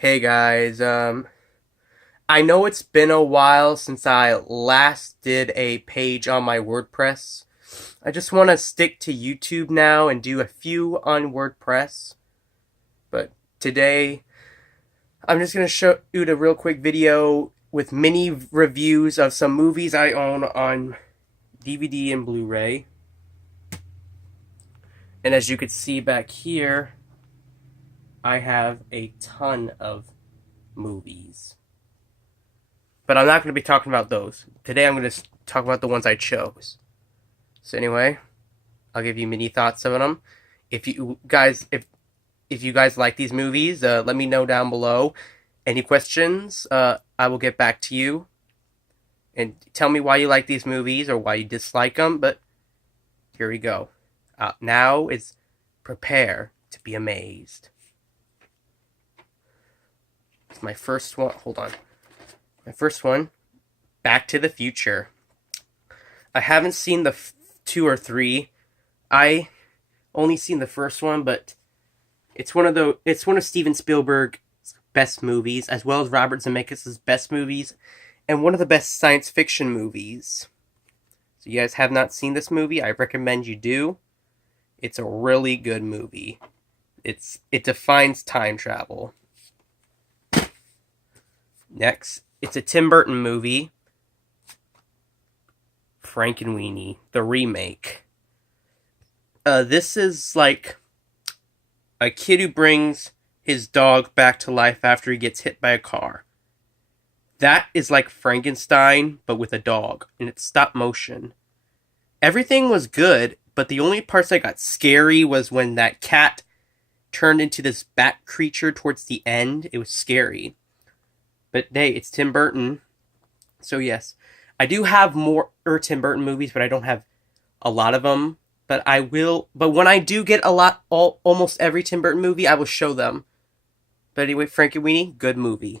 Hey guys, I know it's been a while since I last did a page on my WordPress. I just want to stick to YouTube now and do a few on WordPress. But today, I'm just going to show you a real quick video with mini reviews of some movies I own on DVD and Blu-ray. And as you can see back here, I have a ton of movies. But I'm not going to be talking about those. Today I'm going to talk about the ones I chose. So anyway, I'll give you mini thoughts on them. If you guys like these movies, let me know down below. Any questions, I will get back to you. And tell me why you like these movies or why you dislike them. But here we go. Now is prepare to be amazed. It's my first one. Hold on. My first one, Back to the Future. I haven't seen the 2 or 3. I only seen the first one, but it's one of Steven Spielberg's best movies, as well as Robert Zemeckis' best movies, and one of the best science fiction movies. So you guys have not seen this movie, I recommend you do. It's a really good movie. It defines time travel. Next, it's a Tim Burton movie, Frankenweenie, the remake. This is like a kid who brings his dog back to life after he gets hit by a car. That is like Frankenstein, but with a dog, and it's stop motion. Everything was good, but the only parts that got scary was when that cat turned into this bat creature towards the end. It was scary. But hey, it's Tim Burton. So yes, I do have more Tim Burton movies, but I don't have a lot of them. But I will. But when I do get almost every Tim Burton movie, I will show them. But anyway, Frankenweenie, good movie.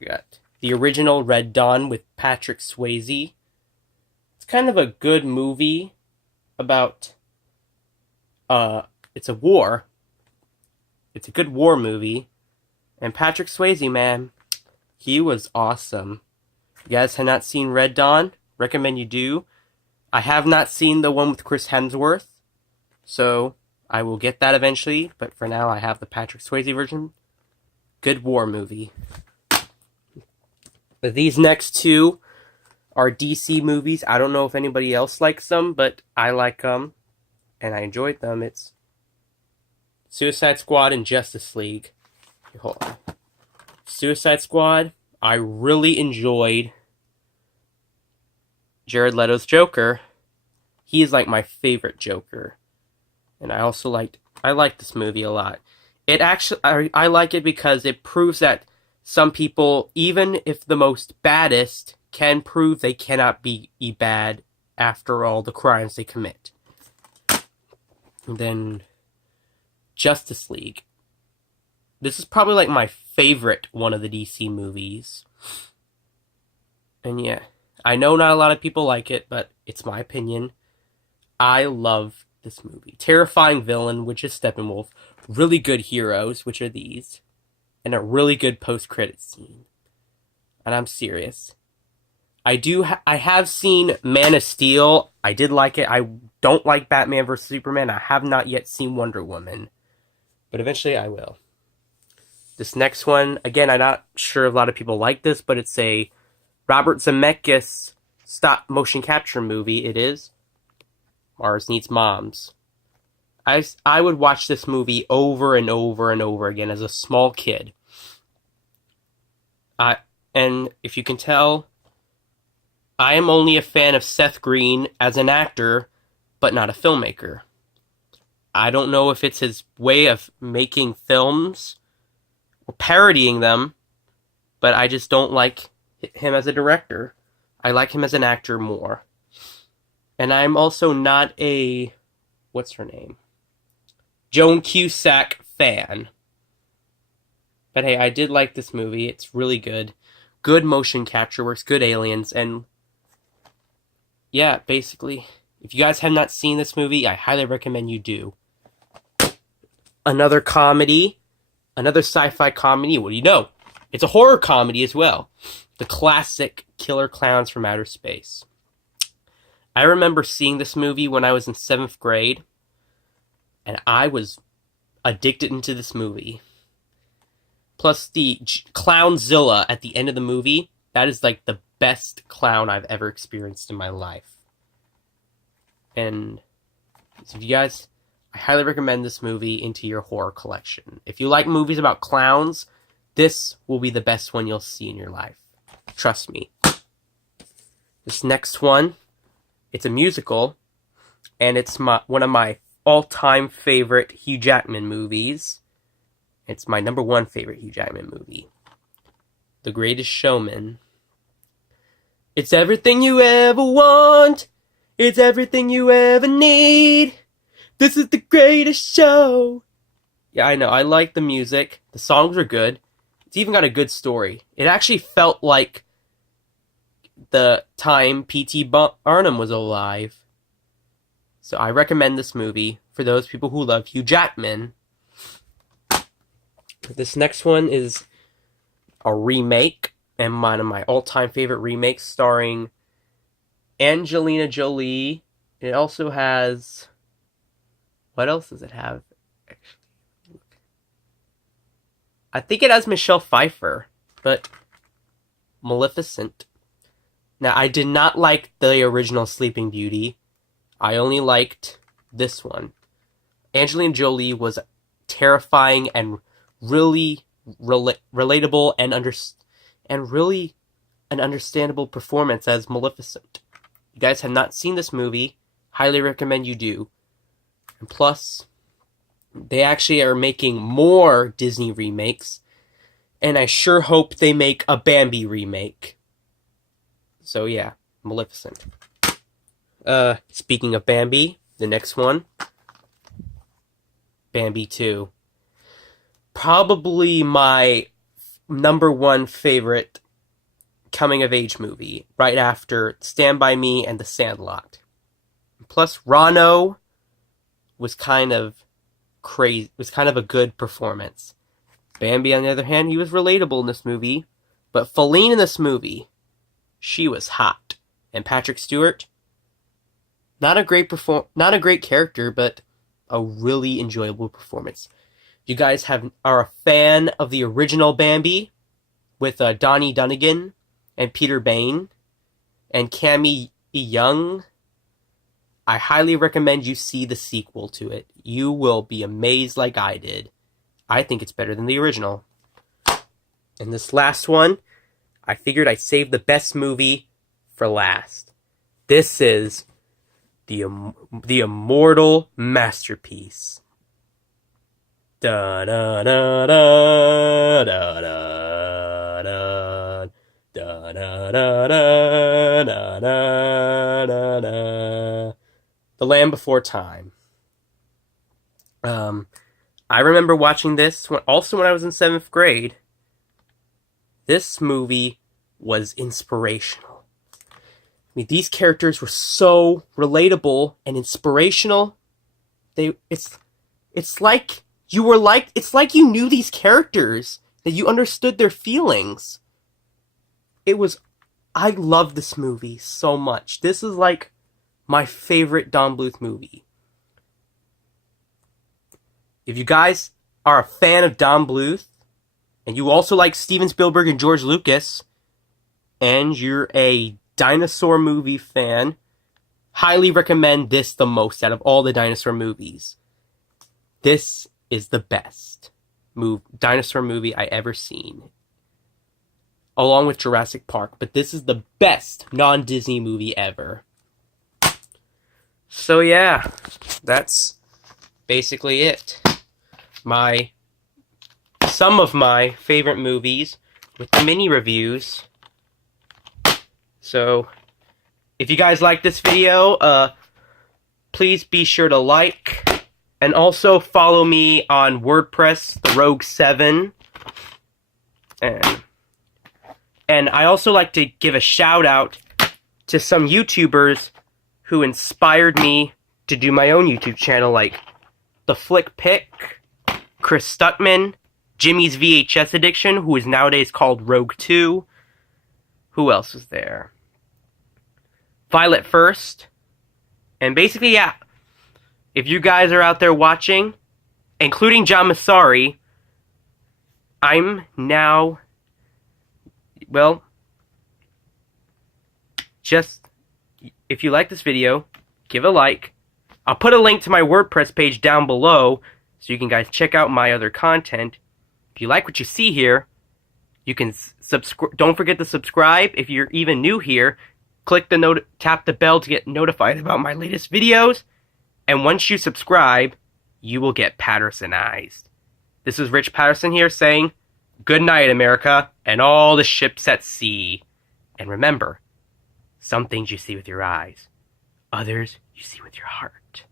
We got the original Red Dawn with Patrick Swayze. It's kind of a good movie about. It's a war. It's a good war movie. And Patrick Swayze, man, he was awesome. You guys have not seen Red Dawn? Recommend you do. I have not seen the one with Chris Hemsworth, so I will get that eventually. But for now, I have the Patrick Swayze version. Good war movie. But these next two are DC movies. I don't know if anybody else likes them, but I like them, and I enjoyed them. It's Suicide Squad and Justice League. Hold on. Suicide Squad, I really enjoyed Jared Leto's Joker. He is like my favorite Joker. And I also I like this movie a lot. It actually, I like it because it proves that some people, even if the most baddest, can prove they cannot be bad after all the crimes they commit. And then Justice League. This is probably like my favorite one of the DC movies. And yeah, I know not a lot of people like it, but it's my opinion. I love this movie. Terrifying villain, which is Steppenwolf. Really good heroes, which are these. And a really good post-credit scene. And I'm serious. I have seen Man of Steel. I did like it. I don't like Batman vs. Superman. I have not yet seen Wonder Woman. But eventually I will. This next one, again, I'm not sure a lot of people like this, but it's a Robert Zemeckis stop motion capture movie. It is Mars Needs Moms. I would watch this movie over and over and over again as a small kid. And if you can tell, I am only a fan of Seth Green as an actor, but not a filmmaker. I don't know if it's his way of making films or parodying them, but I just don't like him as a director. I like him as an actor more. And I'm also not a, what's her name? Joan Cusack fan. But hey, I did like this movie. It's really good. Good motion capture works, good aliens, and yeah, basically, if you guys have not seen this movie, I highly recommend you do. another comedy, another sci-fi comedy. What do you know? It's a horror comedy as well. The classic Killer Clowns from Outer Space. I remember seeing this movie when I was in 7th grade, and I was addicted into this movie. Plus the Clownzilla at the end of the movie, that is like the best clown I've ever experienced in my life. And so if you guys, I highly recommend this movie into your horror collection. If you like movies about clowns, this will be the best one you'll see in your life. Trust me. This next one, it's a musical, and it's one of my all-time favorite Hugh Jackman movies. It's my number 1 favorite Hugh Jackman movie. The Greatest Showman. It's everything you ever want. It's everything you ever need. This is the greatest show. Yeah, I know. I like the music. The songs are good. It's even got a good story. It actually felt like the time P.T. Barnum was alive. So I recommend this movie for those people who love Hugh Jackman. This next one is a remake, and one of my all-time favorite remakes, starring Angelina Jolie. It also has... What else does it have? I think it has Michelle Pfeiffer, but Maleficent. Now, I did not like the original Sleeping Beauty. I only liked this one. Angelina Jolie was terrifying and really relatable and really an understandable performance as Maleficent. You guys have not seen this movie, highly recommend you do. And plus, they actually are making more Disney remakes, and I sure hope they make a Bambi remake. So yeah, Maleficent. Speaking of Bambi, the next one, Bambi 2. Probably my number 1 favorite coming-of-age movie, right after Stand By Me and The Sandlot. Plus, Rano was kind of crazy, was kind of a good performance. Bambi, on the other hand, he was relatable in this movie, but Feline in this movie, she was hot. And Patrick Stewart, not a great character, but a really enjoyable performance. You guys are a fan of the original Bambi with Donnie Dunnigan and Peter Bain and Cammy Young. I highly recommend you see the sequel to it. You will be amazed like I did. I think it's better than the original. And this last one, I figured I'd save the best movie for last. This is the immortal masterpiece. Da da da da da da da da da da da da da. The Land Before Time. I remember watching this when I was in 7th grade. This movie was inspirational. I mean, these characters were so relatable and inspirational. It's like you knew these characters, that you understood their feelings. I love this movie so much. This is like my favorite Don Bluth movie. If you guys are a fan of Don Bluth, and you also like Steven Spielberg and George Lucas, and you're a dinosaur movie fan, highly recommend this the most out of all the dinosaur movies. This is the best dinosaur movie I ever seen, along with Jurassic Park, but this is the best non-Disney movie ever. So yeah, that's basically it. Some of my favorite movies with the mini reviews. So, if you guys like this video, please be sure to like, and also follow me on WordPress, the Rogue 7. And I also like to give a shout out to some YouTubers who inspired me to do my own YouTube channel, like The Flick Pick, Chris Stuckman, Jimmy's VHS Addiction, who is nowadays called Rogue 2. Who else was there? Violet First. And basically, yeah, if you guys are out there watching, including John Massari, I'm now, well, just, if you like this video, give a like. I'll put a link to my WordPress page down below so you can guys check out my other content. If you like what you see here, you can subscribe. Don't forget to subscribe. If you're even new here, tap the bell to get notified about my latest videos. And once you subscribe, you will get Pattersonized. This is Rich Patterson here saying, good night, America, and all the ships at sea. And remember, some things you see with your eyes, others you see with your heart.